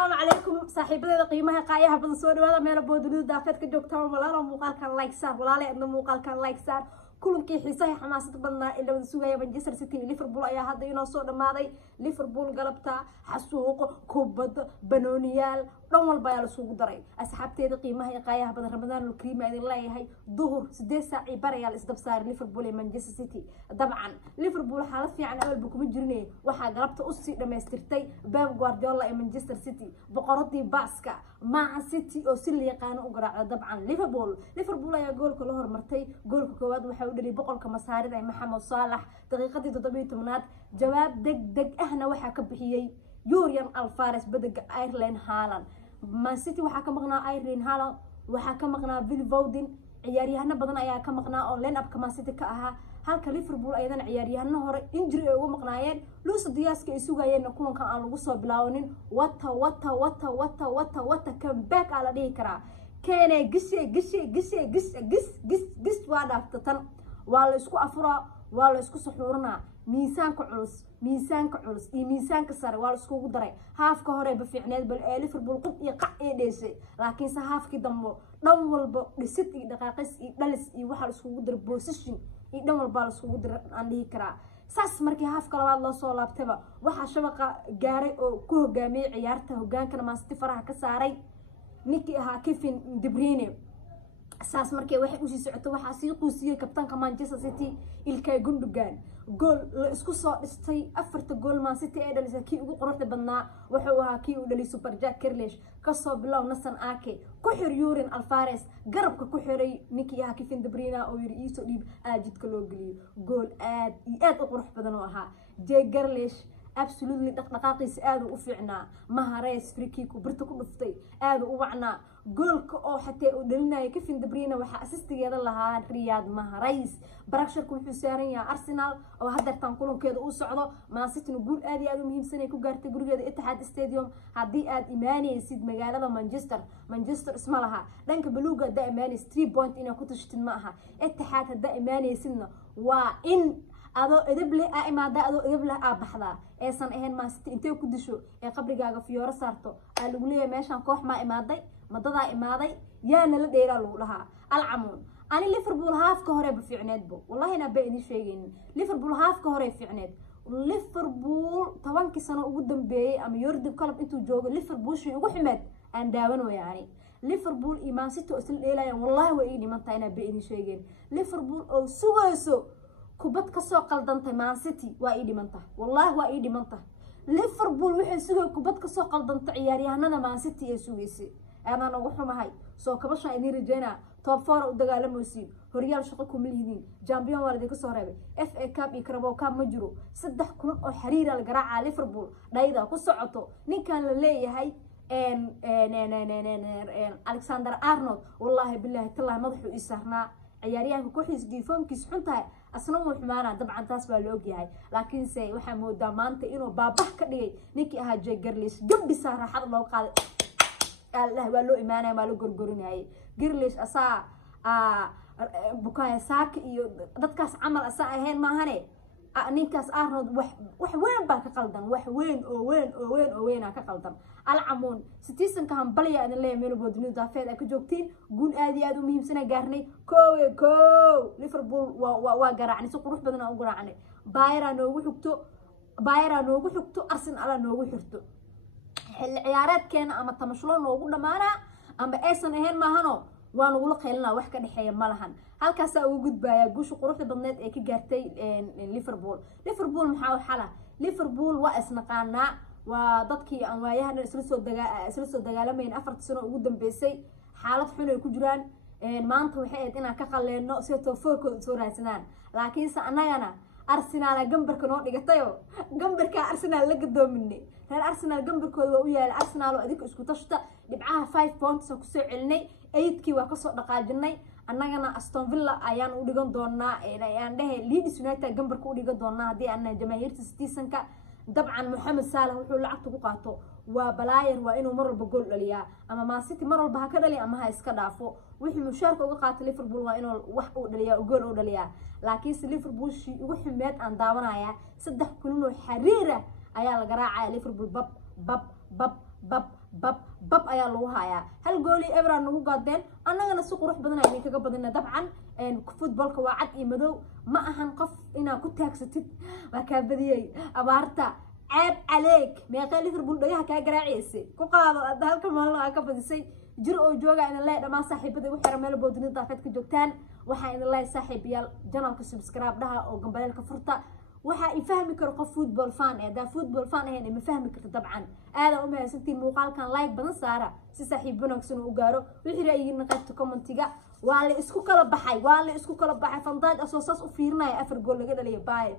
السلام عليكم صاحبتي قيمها قايها بدن soo dhawaada meel boodulida daafeed ka joogtaan walaalo muuqaalkan like saar walaalo adna muuqaalkan like saar kulankii xiisaha xamaasad badnaa ee la sugaya Manchester City Liverpool ayaa hadda inoo soo dhamaaday Liverpool galabta xasuuq kubad banooniyaal dhan walba ayaa la suuq daray asxaabteeda qiimaha qaayaha badan Ramadaan oo kariim ay leeyahay duhur 8 saac bar ayaa la isdab saaray Liverpool iyo Manchester City dabcan Liverpool xaalad fiican awal kuma jirnay waxa galabta u sii dhameystirtay Pep Guardiola ee Manchester City boqoradii baaska Man City oo si liiqaan u garaacay dabcan Liverpool ayaa goolka la hormartay goolka koowaad waxa uu dhaliyay boqolka masaarida ee Mohamed Salah daqiiqadii 17aad jawaab degdeg ahna waxa ka bixiyay Julian Alvarez badaga Ireland Haaland Man City waxa ka maqnaa Ireland Haaland waxa ka maqnaa Phil Foden ciyaaryahanno badan ayaa ka maqnaa oo line-up-ka Man City ka ahaa halka Liverpool aydan ciyaaryahanno hore injury ay ugu maqnaayeen Luis Diaz ka isugayeen kulanka aan lagu soo bilaawanin wata comeback ala dhigi karaa keene gis waa dhaaftatan waa la isku afuraa waa la isku suxuurnaa miisaanka culus iyo miisaanka sare waa la isku daray haafka hore ba fiicneed bal ee Liverpool qod iyo qac ee dheeshay laakiin sa haafkii dambo dhan walba dhisid iyo dhaqaaqis iyo dhalis iyo waxa la isku daray position iyo dhan walba la isku daray aan dhihi karaa saas markii haafka labaad loo soo laabtayba waxa shabaqa gaaray oo ku hogaamiyay ciyaarta hogaankana Man City faraha ka saaray ninkii ahaa Kevin De Bruyne saas markii waxay u sii socotay waxa sii quusiyay kabtanka Manchester City Ilkay Gundogan gool la isku soo dhistay afarta gool Man City ee dhalisay kii ugu quruxda badnaa wuxuu ahaa kii uu dhaliyay Super Jack Grealish ka soo bilow Nathan Ake ku xir Julian Alvarez garabka ku xiray ninkii ahaa Kevin De Bruyne oo yiri iisoo dhiib aajidka loo galiyo gool aad u qurux badan oo ahaa Jack Grealish absolutely dhaqdhaqaaqiisa aad u fiicnaa Mahrez free kick ku birta ku dhuftay aad u wacnaa goolka oo xatee uu dhalinayay Kevin De Bruyne waxa assistigeeda lahaa Riyad Mahrez barasharku wuxuu saaran yahay Arsenal oo hadda tan kulankeeda uu socdo Man City gool aad u muhiimsan ay ku gaartay gurigeeda Etihad Stadium hadii aad imaanaysid magaalada Manchester isma laha dhanka buluuga da imaanaysid 3 point inay ku tashtin ma aha Etihad hadda imaanaysidna waa in adoo edeb leh imaada adoo edeb leh baxda aysan ahayn Man City intee ku disho ee qabrigaaga fiyooro saarto aan lagu leeyahay meeshan koox ma imaaday madada imaaday yaana la dheeraa lagu dhahaa alcamuun ani Liverpool haafka hore ba fiicneed bo wallahi na ba idin sheegeen Liverpool haafka hore fiicneed Liverpool 10 sano ugu dambeeyay ama Jurgen Klopp intuu joogo Liverpool shii ugu ximeed aan daawan waayay Liverpool iyo Man City oo isla dheelayaan wallahi way dhimantaa ina ba idin sheegeen Liverpool oo sugayso kubad ka soo qaldantay Man City waa dhimantaa wallahi waa dhimantaa Liverpool waxay sugay kubad ka soo qaldantay ciyaaryahanada Man City ee sugaysay أنا نروح معي سو كبش عيني رجعنا توب فور ودقالة موسين هريال شقكم مليهين جامبيون والديك صهربي اف اي كاب يكربوا كاب مجرو صدح كل حرير الجراعة على ليفربول دايدا قصعته نين كان للي هاي ان ألكسندر أرنولد والله بالله تلا مضحو إسهرنا عياريان كوحيس ديفون كيس حنتها أصلاً وحمانا طبعاً تاسبا لوجي هاي لكن سي وحمود دامانت إنه بابه كدي نيكي هاجي جرليس جنب سهرة حد الله قال الله والو إيمانه والو غرغرناي غيرليش أسا بكايا ساك iyo dadkaas amal asa ahayn ma ahane ninkaas Arnold wax weyn baa ka qaldan wax weyn ka qaldan alcamuun citizen ka hambalya in leeyahay meel boodnida daafeed ay ka joogtiin guul aad u muhiimsan gaarnay Liverpool waa garaacnay si qurux badan oo garaacnay Bayern noogu xigto Arsenal noogu xirto ciyaareedkeena ama tamashlo noogu dhamaana ama aysan ahayn maahano waan ugu qeylnaa wax ka dhaxeeya malahan halkaas uu gudbaya guusha quruxda badneed ee ka gaartay Liverpool maxaa xala Liverpool waa isnaqaana waa dadkii aan waayahan isla soo dagaalameen 4 sano ugu dambeysay xaalad xun ay ku jiraan maanta waxay aad inaan ka qaleeno si toofooda soo raadsadaan laakiin anagana Arsenal gambarka noo dhigatayo gambarka Arsenal la gadoominay reer Arsenal gambarkooda u yaal Arsenal oo adiga isku tashta dhibcaha 5 points ku soo celinay 8kii waa ka soo dhaqaajinay annagana Aston Villa ayaan u dhigan doonaa ayaan dhahay Leeds United gambarka u dhigan doonaa hadii aan jamaahiirta citizenka dabcan Mohamed Salah wuxuu lacag ku qaato waa balaayer waa inuu mar walba gool dhaliyaa ama Man City mar walba ha ka dhaliyo ama ha iska dhaafo wixii mushaarka uga qaato Liverpool waa inuu wax u dhaliyaa gool u dhaliyaa laakiin Liverpool shii ugu ximeed aan daawanaya 3 kulan oo xariira ayaa la garaacay Liverpool bab bab ayaa lagu hayaa hal gooli ebra nagu gaadeen annagana si qurux badan ay kaga badina dabcan footballka waa cad iyo madow ma ahan qof inaa ku taagsatid waa ka badiyay abaarta ceeb عليك meeqa Liverpool dhagaha ka garaacaysi ku qaado halka maalin ka badisay jir oo jooga in la dhamaa saaxiibada wax yar meel boodin daafad ka joogtaan waxa in la saaxiibayaal channelka subscribe dhaha oo gambaleelka furta waxa ay fahmi karo qof football fan da football fan ahayn ma fahmi karto dabcan aad u mahadsantiin muuqaalkan like badan saara si saaxiib wanaagsan u gaaro wixii ra'yigiina qaybta commentiga waa la isku kala baxay fandaaj asoo saas u fiirinaya 4 gool laga dhaliyay bye